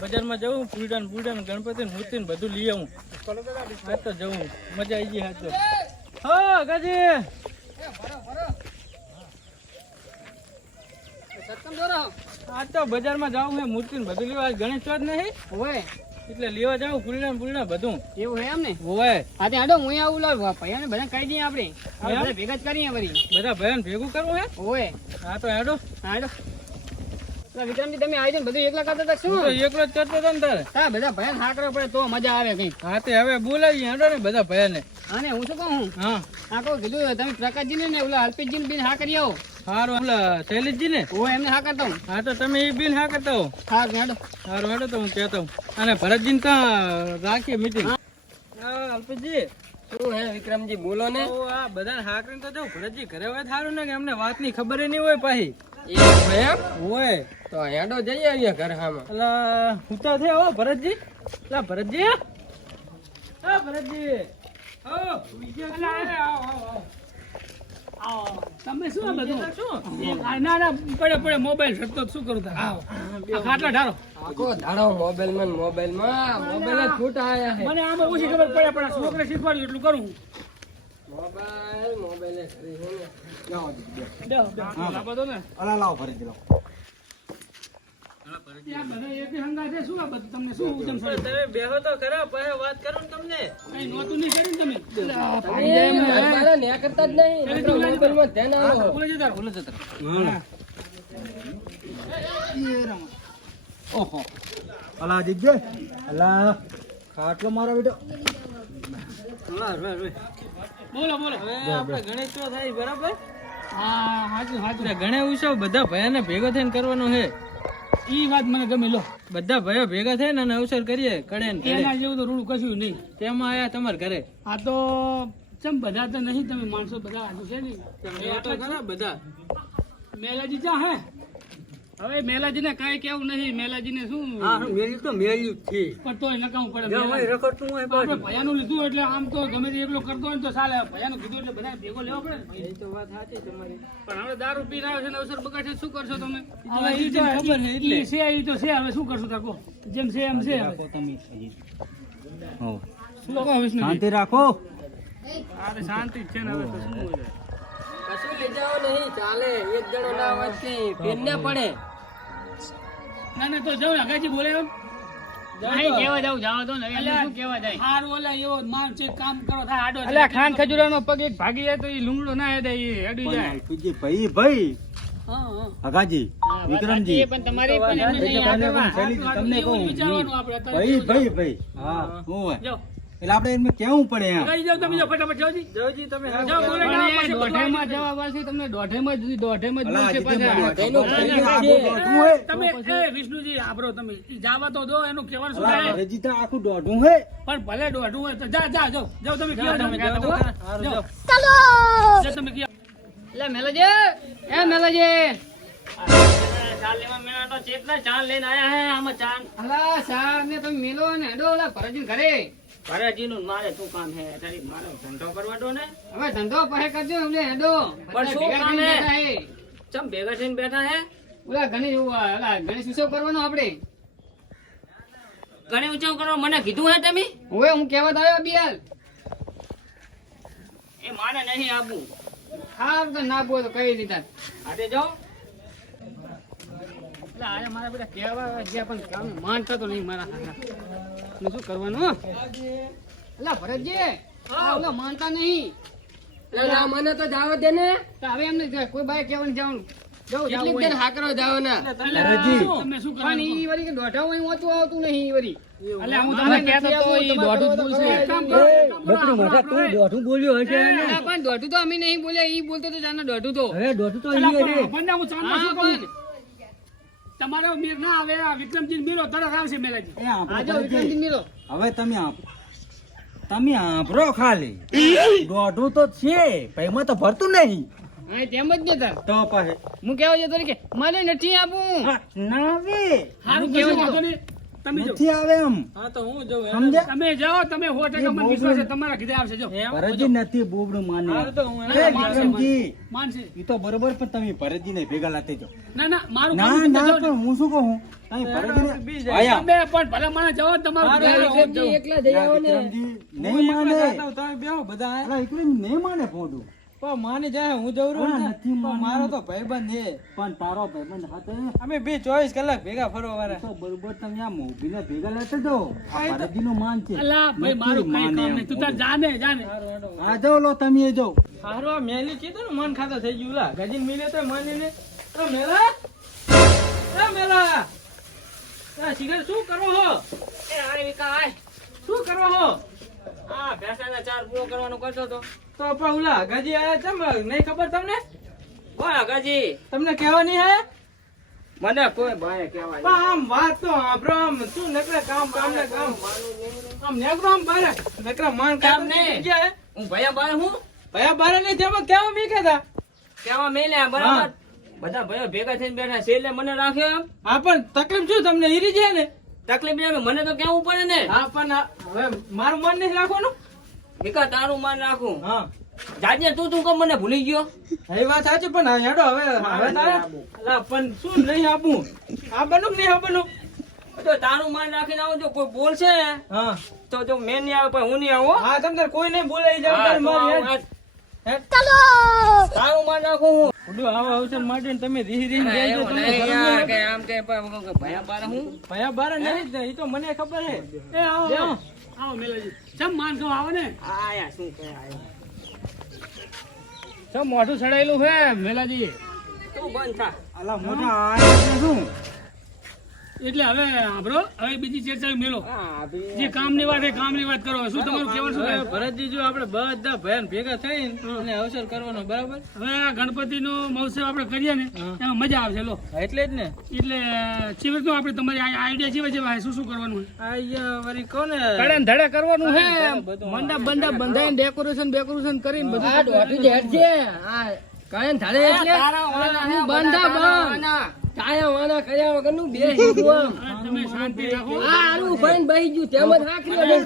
બજારમાં જવું પૂડા ગણપતિ મૂર્તિ ને બધું લઈ આવું. આજ તો જવું મજા આવી ગઈ. આજ તો હા ગાજી આજ તો બજારમાં જાવું છે મૂર્તિ ને બધું લેવા. ગણેશ ચોથ નહીં હોય એટલે લેવા જાવ પૂડા બધું એવું હે એમ ને હોય. હા ત્યાં હું આવું લાવ ભૈયા ને બધા કહી દઈએ આપણે બધા ભેગા જ કરીએ વળી. બધા ભયન ભેગું કરવું હે હોય હા તો હેડો હાડો વિક્રમજી તમે આવી બધું એકલા કરતા હતા શું? તો એકલો જ કરતો હતો ને તારે. હા બધા ભયન હા કરવા પડે તો મજા આવે કઈ. હા તે હવે બોલાવીએ હેડો ને બધા ભયને. અને હું શું કહું હા હા કહું કીધું તમે પ્રકાશજી ને ઓલા અલ્પેશજી ને બિન હા કરી આવો. સારું ઓલા શૈલેષજી ને હું એમને હા કરતા હું. હા તો તમે એ બિલ હા કરતા હો. હા હેડો સારું હેડો તો હું કહેતો હું. અને ભરતજી ને ત્યાં રાખીએ મીટિંગ. હા અલ્પેશજી શું હે વિક્રમજી બોલો ને. તો આ બધા હા કરીને તો જાઉં ભરતજી ઘરે હોય સારું ને કે અમને વાતની ખબર નહીં હોય પાછી હોય તો હેડો જઈએ અહીંયા ઘર હામાં. એટલે હું તો છે હો ભરતજી. એટલે ભરતજી હા ભરતજી આવો તમે શું આ બધું શું ના પડે મોબાઈલ સતત શું કરું તાર આવો ખાટલા ઢારો આખો દાડો મોબાઈલ જ ખોટા આયા હે. મને આમાં ઓછી ખબર પડે પણ છોકરે શીખવાડ્યું એટલું કરું. મોબાઈલ કરી હે ને. બધો ને લાવો ફરી લાવો. ત્યાં બધા એકી હંગા છે શું આ બધું તમને શું ઉજમ છે? તમે બેહો તો ખરા પછી વાત કરું ને તમને. કઈ નહોતું નહીં કર્યું ને તમે મારા ન્યા કરતા જ નહીં. નકરો મોબાઈલમાં ધ્યાન આવો. ભૂલે જતા ઓહો અલા જીજે અલા ખાટલો મારો બેટો. બોલો હવે આપણે ગણેશ ચોથ થાય બરાબર. હા હાજુ એટલે ગણેશ ઉત્સવ બધા ભયાને ભેગો થઈને કરવાનો છે. ઈ વાત મને ગમે લો. બધા ભાઈઓ ભેગા થઈને અને અવસર કરીએ કડે ને કડે. એના જેવું તો રૂડું કશું નહીં. તેમાં આયા તમારા ઘરે. આ તો ચમ બધા તો નહીં તમે માણસો બધા આજુ છે ને એ તો ખરા બધા. મેલાજી ચા હે હવે મેલાજી ને કઈ કેવું નહીં. મેલાજી ને શું મેલ્યું તો મેલ્યું જ છે. પણ તોય નકામું પડે. રખડતું હોય આપણે ભયાનું લીધું એટલે આમ તો ગમે તે એકલો કરતો હોય ને તો ચાલે. ભયાનું કીધું એટલે બધા ભેગો લેવો પડે ને. એ તો વાત સાચી તમારી. પણ હવે દારૂ પીને આવે છે ને અવસર બગાડે શું કરશો તમે? હવે ઈ તો ખબર છે એટલે. ઈ છે ઈ તો છે હવે શું કરશો તાકો જેમ છે એમ છે હવે. શું કહો વિષ્ણુ શાંતિ રાખો. અરે શાંતિ જ છે ને હવે તો શું હોય. કશું લઈ જાઓ નહીં ચાલે. એક જણો ના વાંચી પેન ના પડે. ના તો જાવ અગાજી બોલે એમ નહીં કેવા જાવ જાવ તો ને શું કેવા જાય હારું ઓલા એવો માન છે કામ કરો થાય આડો અલ્યા ખાન ખજૂરાનો પગ એક ભાગી જાય તો ઈ લુંગડો ના હેડે ઈ અડી જાય. તુજી ભાઈ હા અગાજી વિક્રમજી પણ તમારી પણ એમને નહીં આગળમાં તમને કહું વિચારવાનું આપણે અત્યારે. ભાઈ હા હું હોય જાઓ એટલે આપણે એમને કેવું પડે એમ. અગાજી જાવ તમે જાઓ ફટાફટ જાવજી જવજી તમે જાઓ બોલે દોઢેમાં જવા વાળથી તમને દોઢેમાં જ બોલશે પાછા. તમે એ વિષ્ણુજી આબરો તમે ઈ જાવા તો દો એનું કહેવાનું શું થાય. રજીતા આખું દોઢું હે પણ ભલે દોઢું હોય તો જાઓ તમે કયો તમે જાઓ તો ખરા. હારું જાઓ. જાઓ તમે કયો લે મેલાજી એ મેલાજી ચાલ લેવા મેળા તો ચેતના ચાલ લઈને આયા હે આમાં ચાલ અલા ચાલ ને તમે મેલો ને હેડો ઓલા ભરતજી ઘરે. ભરતજી નું મારે શું કામ હે તારી મારો ધંધો કરવા દો ને. હવે ધંધો પહે કરજો એમને હેડો પણ શું કામ હે ચમ ભેગા થઈને બેઠા હે ઓલા ગણેશ ઉત્સવ કરવાનો આપણે. ગણેશ ઉત્સવ કરવા મને કીધું હે તમે હવે હું કહેવા તો આવ્યો બિયાલ એ મારે નહીં આવું. હા તો ના બોલ તો કઈ દીધા આજે જાઓ. એટલે આજે મારા બધા કહેવા ગયા પણ કામ માનતા તો નહીં મારા હાથા. શું કરવાનું એટલે ભરતજી ઓલો માનતા નહીં. ના મને તો જાવ દે ને. તો હવે એમને કોઈ બાય કહેવાનું જવાનું કેટલીક જણ હાકરો જાવ ના. તમે શું કરવાનું ઈ વરી કે દોઢા હોય ઓછું આવતું નહીં ઈ વરી. એટલે હું તમને કહેતો તો ઈ દોઢું જ બોલશે. એક કામ કરો બકરી મોટા તું દોઢું બોલ્યો હશે ને. ના, પણ દોઢું તો અમે નહીં બોલ્યા ઈ બોલતો તો જાને દોઢું તો હવે દોઢું તો અલા, ઈ હે. પણ હું ચાંદમાં શું કહું? તમારો મીર ના આવે આ વિક્રમજી મીરો તરત આવશે મેલાજી. એ આપણો આજો ભરતજી. વિક્રમજી મીરો હવે તમે આંભરો ખાલી દોઢું તો છે પૈમાં તો ભરતું નહીં હા તેમ જ ને તાર તો પાસે હું કહેવા જતો કે મને નથી આપું ના આવે હારું કહેવા જતો ને તમે જો નથી આવે એમ હા તો હું જઉં સમજે તમે જાઓ તમે 100% મને વિશ્વાસ છે તમારા ઘરે આવશે જો ભરતજી નથી બોબડું માને હારું તો હું એ વિક્રમજી માનશે ઈ તો બરોબર પણ તમે ભરતજી ને ભેગા લાતે જો ના ના મારું ના કામ ના તમે પણ હું શું કહું તમે ભરતજી ને આયા તમે પણ ભલે મને જવો તમારું હારું, ઘરે હારું. વિક્રમજી એકલા જઈ આવો ને વિક્રમજી નહીં માને તમે બેહો બધા અલા વિક્રમ નહીં માને ફોડું પણ માની જાય હું જઉં રહું હા, ને. નથી પણ માનવું. મારો તો ભાઈબંધ છે પણ તારો ભાઈબંધ હાથે અમે બે 24 કલાક ભેગા ફરવા વાળા તો બરોબર તમે આ મોભીને ભેગા લેતા જાઓ આ ભરતજી નું માન છે અલા ભાઈ મારું કઈ માને કામ એમ નહીં તું તાર જાને જાને આ જાઓ લો તમે એ જાઓ હારો આ મેલી કીધું ને મન ખાતા થઈ ગયું લા ગજીન મિલે તો માનીને મેલા મેલા શિખર શું કરો હો એ આય વિકા આય શું કરો હો આ ભેંસાના ચાર પૂરો કરવાનું કરતો તો તો પાઉલા ગજી આયા ચમ નહીં ખબર તમને બોલ ગાજી તમને કહેવાની હે મને કોઈ ભાઈ કહેવાય પણ આમ વાત તો સાંભળો આમ શું નકરા કામ ને કામ આમ નેકરો આમ બારે નકરા માન કામ કામ નહીં. ગયા હે હું ભયા બાર હું ભયા બારે ને જેમાં કેવા મીખે તા કેવા મેલ્યા બરાબર બધા ભાઈઓ ભેગા થઈને બેઠા છેલ્લે મને રાખ્યો એમ હા પણ તકલીફ શું તમને હીરી છે ને તકલીફ નહીં મને તો કેવું પડે ને હા પણ હવે મારું મન નહીં રાખવાનું વિકા તારું માન રાખું હા જાજે તું કેમ મને ભૂલી ગયો એ વાત સાચી પણ હેડો હવે તારે અલા પણ શું નહીં આપું આ બનું નહીં આપવાનું તો તારું માન રાખીને આવો જો કોઈ બોલશે હા તો જો મેં નહીં આવે પણ હું નહીં આવો હા તમને કોઈ નહીં બોલે એ જવાબદારી મારી હેડ. તારું માન રાખું હું ઉડો આવા અવસર માટે ને તમે રીહ રીહ બેસજો, એવું તમને નહીં ખબર યાર, નહીં. કે આમ કે ભયા બાર હું ભયા બારે નહીં જ ને, ઈ તો મને ખબર હે એ આવો બેહો. આવો મેલાજી ચમ માન ખાવ આવો ને આયા શું કે આયો ચમ મોઢું સડાયેલું છે મેલાજી તું બંધ થા અલા મોટા આ એટલે શું એટલે હવે સાંભળો હવે બીજી ચર્ચા મેલો હા જે કામની વાત એ કામની વાત કરો શું તમારું કહેવાનું શું હવે થાય? ભરતજી જો આપણે બધા ભયાન ભેગા થઈને અને અવસર કરવાનો બરાબર હવે આ ગણપતિનો મહોત્સવ આપણે કરીએ ને એમાં મજા આવશે લો હા, એટલે જ ને એટલે ચીવર તો આપણે તમારી આઈડિયા ચીવર છે ભાઈ શું કરવાનું છે આ ઈયા વળી કોને ધડે ને ધડે કરવાનું છે બધું મંડપ બંડપ બંધાઈને ડેકોરેશન કરીને બધું આ દોઢી જ હેડ છે આ કાયન ધારે એટલે હું બંધા બંધ કાયા વાના કર્યા વગરનું બે હીરું આમ. તમે શાંતિ રાખો આ આરું ફાઈન બહી ગયું તેમજ હાકરી નહીં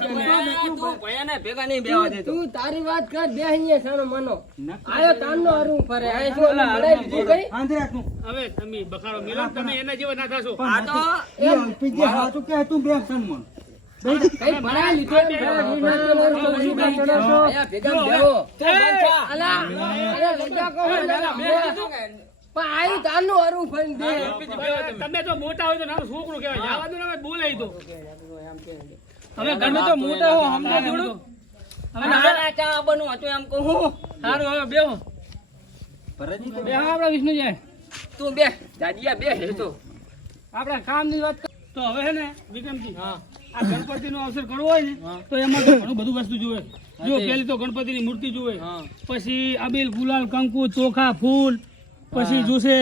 તું ભયાને ભેગા નહીં બેવા દેતો તું તારી વાત કર બે અહીંયા સાનો મનો આયો તાનનો હારું ફરે આ શું અમે બનાવી દીધું કઈ આંધે રાખનું હવે તમે બખાડો મેલો તમે એના જેવા ના થશો આ તો એ અલ્પીજી હાચું કે તું બે સન્મન કઈ ભરાઈ લીધું એમ ભરાઈ લીધું એમ તો શું કામ કરો છો? આયા ભેગા બેહો. અલા, અરે લજા કહો ને, પણ આયું તાનનું હારું ફાઈન દે તમે તો મોટા હોય તો નાનું છોકરું કહેવાય જવા દો ને હવે બોલાય તો હવે તમે તો મોટા હો સમજો થોડું હવે ના ચા બનવું હતું એમ કહું સારું હવે બેહો બે આપડા વિષ્ણુ જાય તું બે દાદિયા બે હે તો આપડા કામ ની વાત તો હવે હે ને વિક્રમજી હા આ ગણપતિ નો અવસર કરવો હોય ને તો એમાં તો ઘણું બધું વસ્તુ જોવે જો પેલી તો ગણપતિની મૂર્તિ જોવે હા પછી અબીલ ગુલાલ કંકુ ચોખા ફૂલ પછી જોશે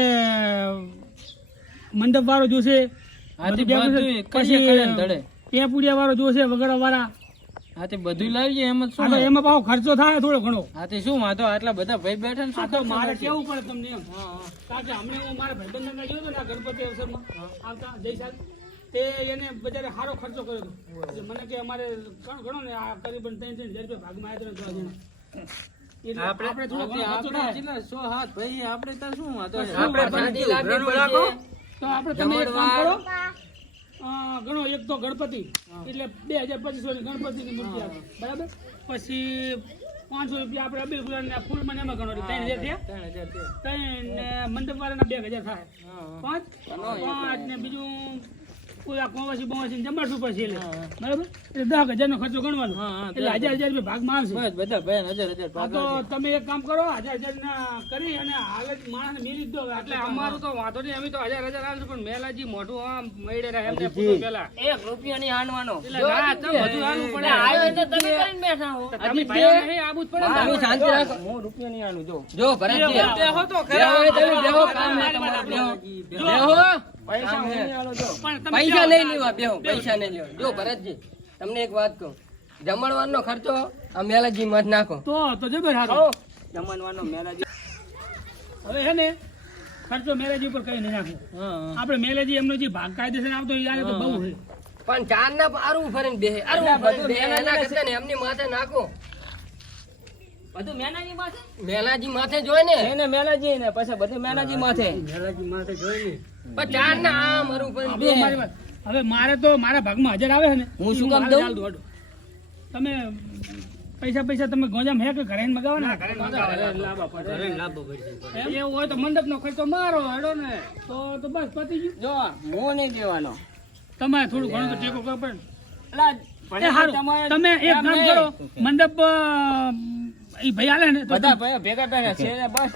મંડપ વાળો જોશે હાથી બધું બધું પછી કરીએ કરે ને ધડે. પેપુડિયા વાળો જોશે વગેરે વાળા હાથી બધું લાવીએ એમ જ આ શું તો એમાં પાછો ખર્ચો થાય થોડો ઘણો હાથી શું વાંધો આટલા બધા ભાઈ બેઠા ને આ શું તો ખર્ચો મારે નથી? કેવું પડે તમને એમ કારણ કે હમણાં હું મારા ભાઈબંધને જોયો હતો ને આ ગણપતિ અવસરમાં આવતા જય સાહેબ તે એને બજારે સારો ખર્ચો કર્યો હતો એટલે મને કે અમારે ઘણો ને આ કરીબન 3,000 રૂપિયા ભાગમાં આવ્યા હતા ને 3 જણા. એટલે આપણે થોડો ઘણો ખર્ચો થાય. કેટલા 100 હાથ ભાઈ આપણે તાર શું વાંધો છે? આપણે શાંતિ લાગવી પડે. તો આપણે તમે એક કામ કરો ગણો એક તો ગણપતિ એટલે 2,025 ની ગણપતિની મૂર્તિ આવે બરાબર પછી 500 રૂપિયા આપણે અબીલ ગુલાલ ને ફૂલ મને એમાં ગણો 3,000 થયા 3,000 થયા. ત્રણ મંડપ વાળાના 2,000 થાય હા, પાંચ ને બીજું કોઈ આ કોવાસી બોવાસી જમાડશું પછી એટલે બરાબર એટલે 10,000 નો ખર્ચો ગણવાનો હા, હા, એટલે 1,000 રૂપિયા ભાગમાં આવશે બસ બધા ભાઈ 1,000 હા તો તમે એક કામ કરો 1,000 ના કરી અને હાલ જ માણસ મેલી જ દો એટલે અમારું તો વાંધો નહીં અમે તો 1,000 આવશે પણ મેલાજી મોઢું આમ મળી રહે એમને પૂછો પેલા 1 રૂપિયો ની હાનવાનો એટલે ના તો બધું હાલવું પડે આયો એટલે તમે કરીને બેઠા હો તમે ભાઈ નહીં આબુ જ પડે ને તમે શાંતિ રાખો હું રૂપિયો ની હાલું જો ભરતજી બેહો તો બેહો એ તમે બેહો કામ નહીં તમારે બેહો બેહો પૈસા હું નહીં હાલો જો પણ તમે પૈસા નહીં લેવા બેહો પૈસા નહીં લેવા જો ભરતજી તમને એક વાત કહું જમણવારનો ખર્ચો આ મેલાજી મત નાખો તો જબર હારો જમણવાનો મેલાજી હવે હે ને ખર્ચો મેરેજી ઉપર કઈ નહીં નાખો હા આપણે મેલેજી એમનો જે ભાગ કાયદેસર આવતો યાર તો બહુ છે પણ ચાર ના આરું ફરીને બેહે આરું ફરીને બેહે એના કરતા ને એમની માથે નાખો બધું મેનાજી માથે મેલાજી માથે જોઈ ને એને મેલાજી ને પછી બધું મેનાજી માથે પણ ચાર ના આમ આરું ફરીને હવે બેહે મારી વાત. હવે મારે તો મારા ભાગમાં 1000 આવે છે ને હું શું કામ હાલ દઉં? ચાલ દઉં, હાલો. તમે પૈસા તમે ગોજામ હે કે ઘરે મગાવવાના એવું હોય તો મંડપ નો ખર્ચો મારો હેડો ને તો બસ પતી ગયું. જો હું નહીં દેવાનો તમારે થોડું ઘણું તો ટેકો કરવો પડે ને. અલા, એ હારું, તમે એક કામ કરો મંડપ ઈ ભાઈ આલે ને તો બધા ભાઈઓ ભેગા ભેગા છે ને બસ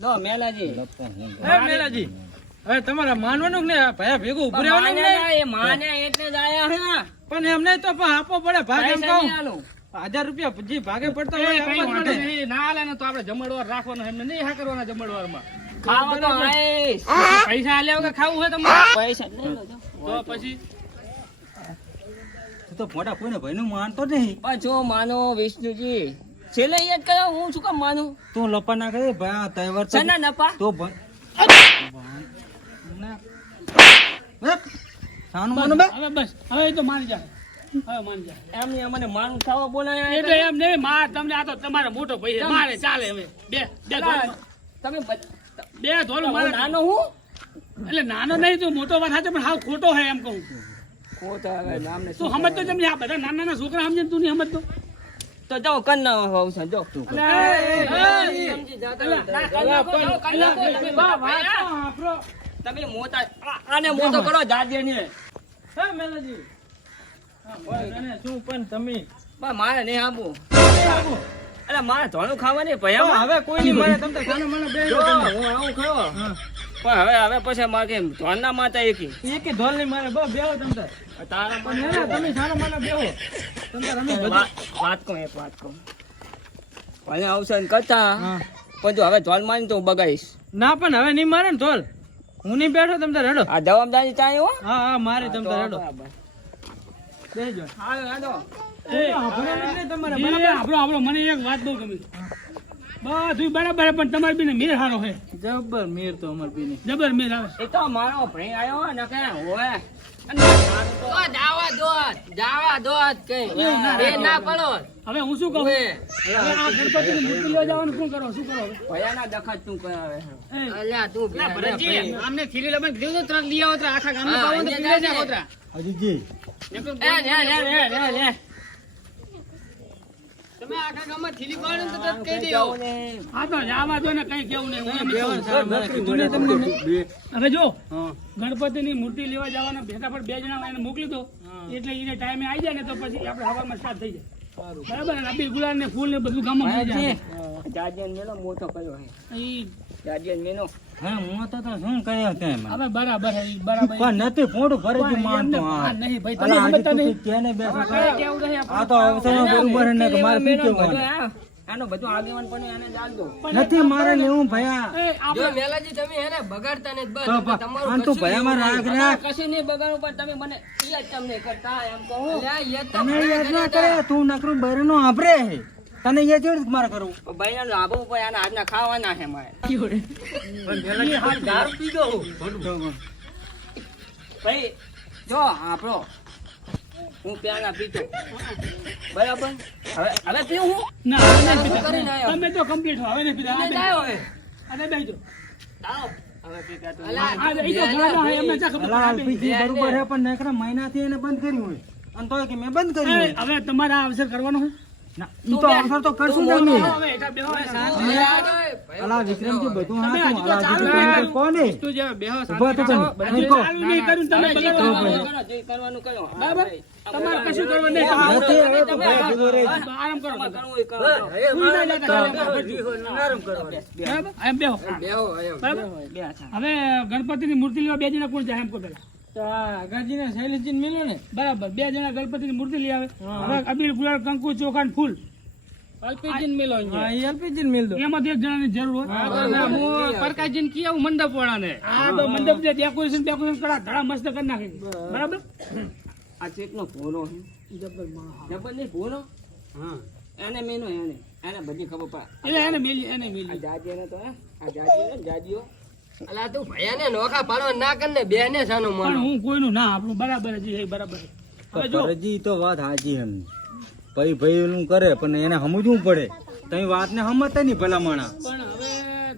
દો મેલાજી મેલાજી હવે તમારે માનવાનું ને ભયા ભેગું ઉભું રહેવાનું ને એ માને એટલે જ આયા હે પણ એમને તો આપવો પડે ભાગ એમ પૈસા કહું નહીં આલું. 1000 રૂપિયા જે ભાગે પડતા હોય આપવા જ પડે. ના આલે ને તો આપણે જમણવાર રાખવાનો એમને નહીં હા કરવાના જમણવારમાં ખાવા તો આઈશ. પૈસા આલ્યા વગર ખાવું હોય તમારે પૈસા નહીં લો જો. તો પછી તું તો મોટા કોઈને ભાઈનું માનતો નહીં. પાછો માનો વિષ્ણુજી છેલ્લે યાદ કરો હું શું કામ માનું તું લપા ના કરે ભાઈ આ તહેવાર તો સના નપા તો સાનું માનું બે હવે બસ હવે એ તો માની જાય હવે માની જાય એમને અમને માનું ખાવા બોલાયા એટલે એમ નહીં માર તમને આ તો તમારો મોટો ભાઈ છે. મારે ચાલે હવે બે ધોલ તમે બે ધોલ મારે નાનો હું એટલે નાનો નહીં તું મોટો વાત સાચો પણ હાવ ખોટો હે એમ કહું ખોટા હવે નામને તું સમજતો જમ આ બધા નાના નાના છોકરા સમજે ને તું નહીં સમજતો તો જાઓ કન ના હોવ છે જો તું તમે મોટા આને મોટો કરો જાજે ને શું પણ તમે બા મારે નહીં આવું અરે મારે ધોળું ખાવા નહીં ભયા હવે કોઈ નહીં મારે તમે ખાનો મને બે જો હું આવું ખાવ પણ હવે પછી મારે કેમ ધોળના માતા એકી એક ધોલ નહીં મારે બસ બેહો તમે તારા પણ હે ને તમે સાનો મને બેહો તમે રમી બધું વાત કહું એક વાત કહું ભલે અવસર કરતા હા. પણ જો હવે ધોળ મારી તો હું બગાડીશ ના પણ હવે નહીં મારે ને ધોલ હું નહીં બેઠો તમે તાર રડો આ જવાબદારી ચાહી હો હા હા મારે તમે તાર રડો બેજો હાલો આપણો મને એક વાત બહુ ગમી બધું બરાબર પણ તમારે બીને મેર સારો છે જબર મેર તો અમાર બીને જબર મેર આવે એ તો મારો ભાઈ આવ્યો ને કે હોય જાવા દો કઈ એ ના પડો હવે હું શું કહું હવે આ ગણપતિની મૂર્તિ લેવા જવાનું શું કરો હવે ભયાના દખત તું કરાવે એ, અલ્યા તું ભરતજી, આમને થેલી લબન કીધું તો ત્રણ લઈ આવો ત્રણ આખા ગામમાં પાવો તો પીલે જ આવો ત્રણ. અજીતજી તમે આખા ગામમાં થેલી પાડો ને તો તરત કહી દેજો હા તો જવા દો ને કઈ કેવું નહીં હું એમ કીધું ને તમને. હવે જો ગણપતિની મૂર્તિ લેવા જવાના ભેગા પણ બે જણા એને મોકલી દો એટલે એને ટાઈમે આવી જાય ને તો પછી આપણે હવામાં સ્ટાર્ટ થઈ જાય બરાબર ને અબીલ ગુલાલ ને ફૂલ ને બધું ગામમાં મળી જાય જાજિયન મેલો મોટો કર્યો હે ઈ જાજિયન મેલો હા હું તો શું કહ્યો તે મને હવે બરાબર હે ઈ બરાબર પણ નથી ફોટું ભરેલું માનતો આ નહીં ભાઈ અલા, તમે આજે સમજતા તું નહીં કેને બેસો કેવું રહે આ તો અવસરમાં બરોબર ને કે મારે શું કહેવાનું? આનો બધું આગેવાન પણ એને જાલ દો નથી મારે લેવું ભયા એ જો આપણે મેલાજી તમે એને બગાડતા ને બસ તો તમારું આમ તું કશું ભયામાં રાખ રાખ કશું નહીં બગાડું પણ તમે મને યાદ તમને કરતા એમ કહું અલ્યા, એ તો તને યાદ ના કરે તું નકરું બૈરનો આભરે હે તને યાદ કેવી રીતે મારે કરવું ભાઈ ના લાભો ઉપર આના હાથના ખાવાના છે મારે દારૂ પીધો ભાઈ જો આપણો હું પ્યાના પીતો બરાબર હવે પીવું હું ના હવે નહીં શું પીતા. કરીને આયો? તમે તો કમ્પ્લીટ હવે નહીં પીતા આ એને બે- જાયો હવે આ બે બેસજો. ચાલો હવે પીતા તો અલ્યા, આ ઈ તો ઘણા હે, એમને ચા ખબર અલા પડે. અલ્પીજી બરોબર હે પણ નકરા મહિનાથી એને બંધ કર્યું હોય અને તોય કે મેં બંધ કર્યું એ, હોય હવે તમારે આ અવસર કરવાનો છે ના ઈ તો અવસર તો કરશું જ અમે હવે હેઠા બેહો અલા વિક્રમજી બધું તમે હાથું હજુ તો અલા ચાલુ બીજું તમે રાખો. કોને તું જે બેહો ઉભા તો તમે બધું કહો. ચાલુ નહીં કર્યું તમે જે બગાડો. કરવાનું કરો, જે કરવાનું કરો બરાબર તમારે કશું કરવાનું નહીં નથી હવે તો ભાઈ ભેગો રહી આરામ કરો કરવું હોય કરો ભૂલી ના જતા ખાલી બરાબર એમ બેહો બેહો એમ બરાબર બે હાથા હવે ગણપતિની મૂર્તિ લેવા બે જણા કોણ જાય એમ કહો પેલા ગાંધીને શૈલેષજીને મિલો ને બરાબર બે જણા ગણપતિની મૂર્તિ લઈ આવે હવે અબીલ ગુલાલ કંકુ ચોખા ને ફૂલ અલ્પીજીન મિલો અલ્પીજીન મિલ દો એમાંથી એક જણાની જરૂર હોય હું પરકાજીન કી આવું મંડપ વાળાને હા તો મંડપ જે ડેકોરેશન કરા ધડા મસ્ત કરી નાખી બરાબર આ ચેકનો ભોલો છે જબર નહીં ભોલો હા એને મેનો એને બધી ખબર પડે એટલે એને મિલી આ જાજીને તો હે આ જાજી જાજીઓ અલા તું ભયાને નોખા પાડવા ના કર ને બે ને સાનું પણ માનો હું કોઈનું ના આપણું બરાબર જ છે બરાબર હવે જો ભરતજી તો વાત હાજી એમ ભાઈ ભાઈ નું કરે પણ એને સમજવું પડે તમે વાતને સમજતા નહીં ભલા માણા પણ હવે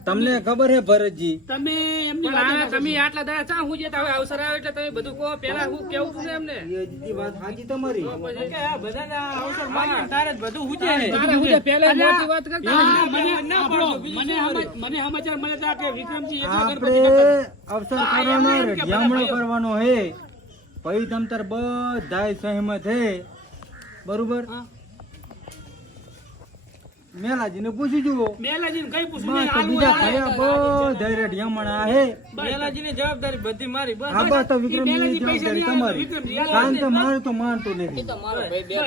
તમને ખબર હે ભરતજી તમે એમની વાત તમે આટલા દાડા ચા હું જે હવે અવસર આવે એટલે તમે બધું કહો પેલા હું કેવું છું ને એમને એ હજી વાત હાજી તમારી કે આ બધાના અવસર માગે તારે જ બધું હુજે તારે પહેલા મોટી વાત કરતા મને સમાચાર મળે તા કે વિક્રમજી એકલા આપણે અવસર કરવાનો રજામણો કરવાનો હે પછી તમ તાર બધાય સહેમત હે બરોબર મેલાજીને પૂછી જુઓ મેલાજીને કઈ પૂછું બસ તો બીજા ખયા બધાય રજામણા હે મેલાજીની જવાબદારી બધી મારી બસ આ બસ તો વિક્રમની જવાબદારી તમારી શાંત મારે તો માનતો નથી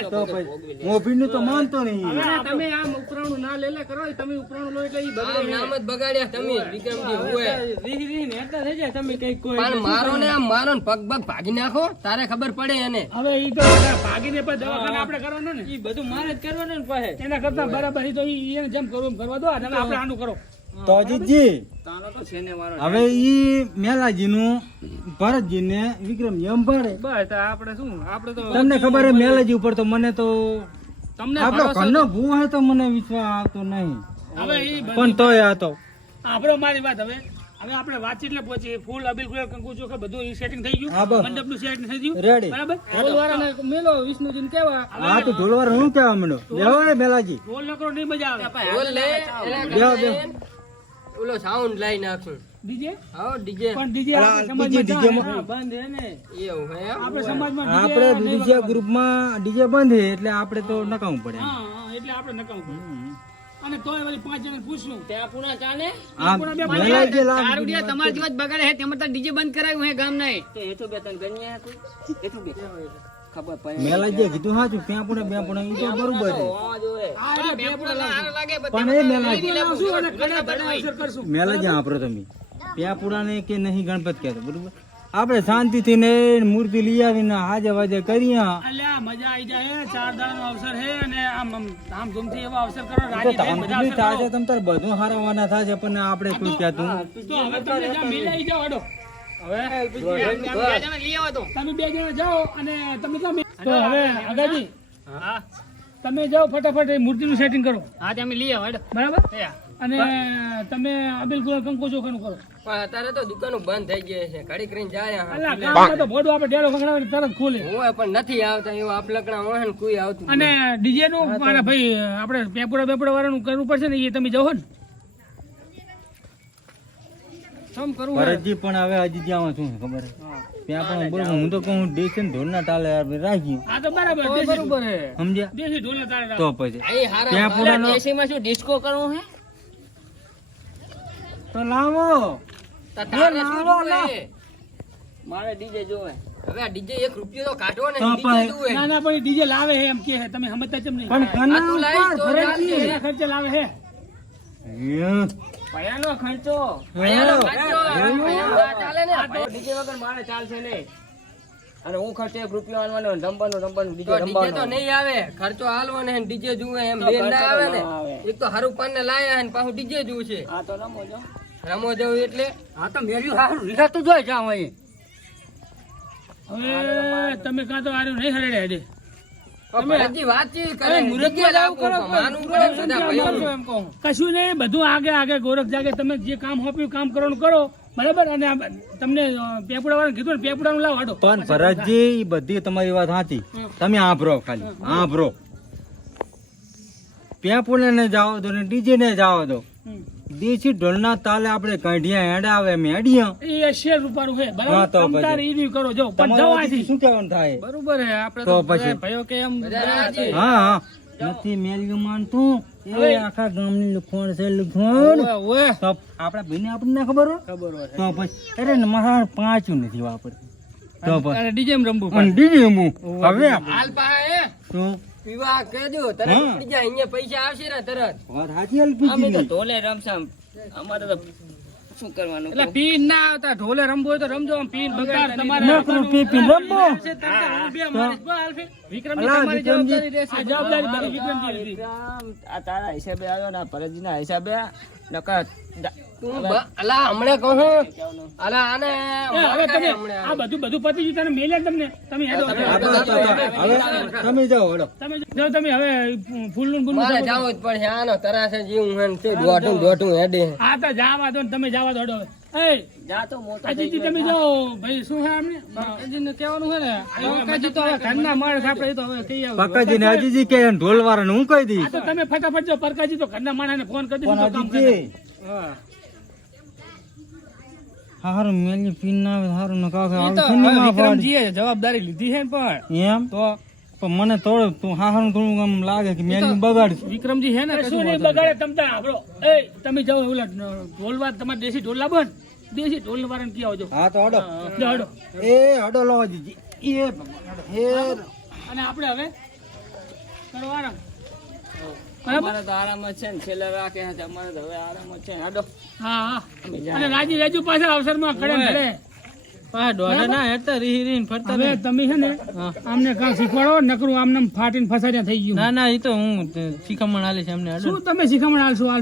તો પછી મોભીનું તો માનતો નહીં તમે આમ ઉપરાણું ના લેલે કરો તમે ઉપરાણું લો એટલે ઈ બગડે નામ જ બગાડ્યા તમે વિક્રમજી હોય રીહ રીહ ને એટલા થઈ જાય તમે કઈ કોઈ પણ મારો ને આમ મારો ને પગ પગ ભાગી નાખો તારે ખબર પડે એને હવે ઈ તો ભાગીને પણ દવાખાને આપણે કરવાનું ને ઈ બધું મારે જ કરવાનું ને પાસે એના કરતા બરાબર ઈ તો ઈ એને જેમ કરવું એમ કરવા દો તમે આપણે આનું કરો તો અજીતજી તાનો તો છે ને મારો હવે ઈ મેલાજીનું ભરતજીને વિક્રમજી સંભાળે બસ આપણે શું આપણે તો તમને ખબર હે મેલાજી ઉપર તો મને તો તમને આપણો ઘરનો ભૂ હે તો મને વિશ્વાસ આવતો નહીં હવે ઈ પણ તોય આ તો આપણો મારી વાત હવે આપણે વાતચીત એટલે પહોંચી ફૂલ અબીલ ગુલાલ કંકુ ચોખા બધું ઈ સેટિંગ થઈ હા, ગયું બસ. મંડપનું સેટિંગ થઈ ગયું રેડી બરાબર ઢોલવાળાને મેલો વિષ્ણુજીને કહેવા હા તો ઢોલવાર હું કેવા માંડો લેવો હે મેલાજી ઢોલ નકરો નહીં મજા આવે બોલ લે બેહો, બેહો. ઓલો સાઉન્ડ લાઈ નાખું ડીજે આવો ડીજે પણ ડીજે અલા, આપણે DJ સમાજમાં માં. બંધ હે ને એવું હે આપણે સમાજમાં આપણે ડીજે ગ્રુપમાં ડીજે બંધ હે એટલે આપણે તો નકામું પડે હા એટલે આપણે નકાવું પડે અને તોય વળી 5 જણા પૂછ્યું ત્યાં પુના ચાલે આ મેલાજી લાગ દારૂડિયા તમારા જેવા જ બગાડે છે તેમાં તો ડીજે બંધ કરાયું હે ગામ ના તો હેઠું બે તને ગણ્યા હતું હેઠું બે ખબર પડે મેલાજી કીધું હાચું ત્યાં પૂણે બે પૂણે ઈ તો બરોબર છે આ બે પૂરા લાગે પણ એ મેલાજી લાવશું અને ઘણા બધા અવસર કરશું મેલાજી આપરો તમે ત્યાં પૂરાને કે નહીં ગણપત કહેતો બરોબર આપણે શાંતિથી ને મૂર્તિ લઈ આવીને હાજે વાજે કરીએ અલ્યા મજા આવી જાય 4 દાડાનો અવસર છે અને આમ ધામધૂમથી એવા અવસર કરો રાજી થઈને બધા અવસર થાય છે તમ તાર બધું હારવાના થાય છે પણ આપણે કોઈ કહેતું તો હવે તમે જ્યાં મિલાઈ જાઓ અડો હવે બે જણા લઈ આવો તો તમે 2 જણા જાઓ અને તમે તો હવે અગાજી હા તમે જાઓ ફટાફટ એ મૂર્તિનું સેટિંગ કરો હા તમે લઈ આવો હેડો બરાબર અને તમે અબીલ ગુલાલ કંકુ ચોખાનું કરો પણ અત્યારે તો દુકાનો બંધ થઈ ગઈ છે ઘડી કરીને જાય અલ્યા કામ તો ભોડું આપણે ડેડો ખગડાવે તરત ખોલે હોય પણ નથી આવતા એવા આપલકણા હોય ને કોઈ આવતું અને ડીજે નું મારા ભાઈ આપણે પેપડા વાળાનું કરવું પડશે ને એ તમે જાઓ ને સમ કરવું હોય. ભરતજી પણ હવે હજી જ્યાં શું ખબર છે ત્યાં પણ બોલું હું તો કહું દેશન ઢોલના તાલે આપણે રાખી આ તો બરાબર બરોબર હે સમજ્યા દેશી ઢોલ તારે તો પછી અહીં હારા ત્યાં પૂરાનો એસીમાં શું ડિસ્કો કરવું હે તો લાવો તારે શું જોવે? મારે ડીજે જોવે હવે આ ડીજે 1 રૂપિયો તો કાઢો ને તો ડીજે પણ- જોવે ના ના પણ ડીજે લાવે હે એમ કે હે. તમે સમજતા કેમ નહીં પણ કના આ તું લાવી ઉપર તો ભરતજી ચાલશે. એના ખર્ચે લાવે હે હે. પયાનો ખર્ચો પૈયાનો ખાચો, એવું? પૈયાનો ચાલે ને ડીજે વગર મારે ચાલશે નહીં અને હું ખર્ચે 1 રૂપિયો આનવાનો રમવાનું તો ડીજે ડીજે તો રમવાનું નહીં આવે ખર્ચો હાલવો ને ડીજે જુએ એમ બેન ના આવે ને એક તો હારું પાન ને લાયા ને પાછું ડીજે જુએ છે હા તો રમો જો રમો જવું એટલે હા તો મેર્યું હારું રીહાતું જોઈ જાવ અહીં હવે તમે કાં તો આર્યું નહીં હરેડે હેડે તમે હજી વાતચીત કરે અરે મુરતમાં જાવ કરો માનું પડે ને બધા ભાઈઓનું. એમ કહું કશું નહીં બધું આગે આગે ગોરખ જાગે તમે જે કામ હોપ્યું કામ કરવાનું કરો બરાબર અને તમને પેપડા વાળા કીધું ને પેપડાનું લાવ હાડો પણ ભરતજી ઈ બધી તમારી વાત સાચી તમે આભરો ખાલી આભરો પેપુને ને જાઓ દો ને ડીજે ને જાઓ દો દેશી ઢોલના તાલે આપણે કાઢ્યા હેડા આવે એમ હેડિયા એ શેર રૂપારું છે હા, તો બરાબર પછી. તમતાર ઈ રહ્યું કરો જો પણ તમારા જવાથી વતીથી શું કહેવાનું થાય બરોબર હે આપણે તો તો પછી. ભાઈઓ કે એમ બધા રાજી. હા હા નથી મેલ્યું માનતું એ આખા ગામની લુખોણ છે લુખોણ ઓએ તો આપણા ભાઈને આપણને ના ખબર હોય ખબર હોય તો પછી અરે મારા પાંચું નથી વાપરતું તો પછી અને ડીજે માં રમવું અને બીજું હું હવે હાલ પાહે તો પીવા કહેજો તરત હા. ઉપડી જાય અહીંયા પૈસા આવશે ને તરત વાત સાચી LPG અમે તો ની. ઢોલે રમસામ અમારે તો શું કરવાનું એટલે પીન ના આવતા ઢોલે રમવું હોય તો રમજો આમ પીન બગાડ તમારે નકરું પી રમો વિક્રમજી અલા, તમારી વિક્રમજી. જવાબદારી રહેશે આ જવાબદારી બધી વિક્રમજી લીધી આ તારા હિસાબે આવ્યો ને ભરતજી ના હિસાબે નકર અલા હમણે કહું અલા આને હવે તમે આ બધું પતી ગયું તને મેલ્યા તમને તમે હેડો હવે તમે જાઓ હેડો. તમે જો તમે હવે ફૂલનું બુલનું મારે જાવું જ પડશે આનો તરાસે જીવું હે ને તે દોઢું હેડે આ તો જાવા દો ને તમે જાવા દો હેડો એ અજીતજી તમે જાઓ ભાઈ શું હે આમને અજીતને કહેવાનું છે ને કાજી તો હવે ઘરના માણસ આપણે એ તો હવે કહી આવું પક્કાજી ને અજીજી કે ઢોલ વાળાને હું કહી દઈશ. આ તો તમે ફટાફટ જો પરકાજી તો ઘરના માણસને ફોન કરી પણ દીધું તો કામ કરે. અજીજી હા હારું મેલી પીન ના આવે હારું ન કાકે ઈ તો આવડે સિનેમા વિક્રમજીએ જવાબદારી લીધી છે ને પણ પાડી. એમ તો પણ મને થોડું તું હારું થોડું આમ લાગે કે મેલી બગાડશે. વિક્રમજી હે ને શું નહીં બગાડે તમ તાર આપણો એ તમે જાઓ ઓલા ઢોલવા તમારે દેશી ઢોલ લાવો ને દેશી ઢોલ વાળાને કી આવજો હા તો હડો હેડો એ હડો લો અજીજી એ હે અને આપણે હવે કરો આરામ અમારે તો આરામ જ છે ને છેલ્લે રાખે છે અમારે તો હવે આરામ જ છે હાડો હા હા અને રાજી રેજુ પાછા અવસરમાં ખડે ખડે હવે તમે છે ને આમને કામ શીખવાડો નકરું આમને ફાટીને ફસાડ્યા થઈ ગયું ના એ તો હું શીખમણ આલે છે એમને શું તમે શીખમણ આલશો આમ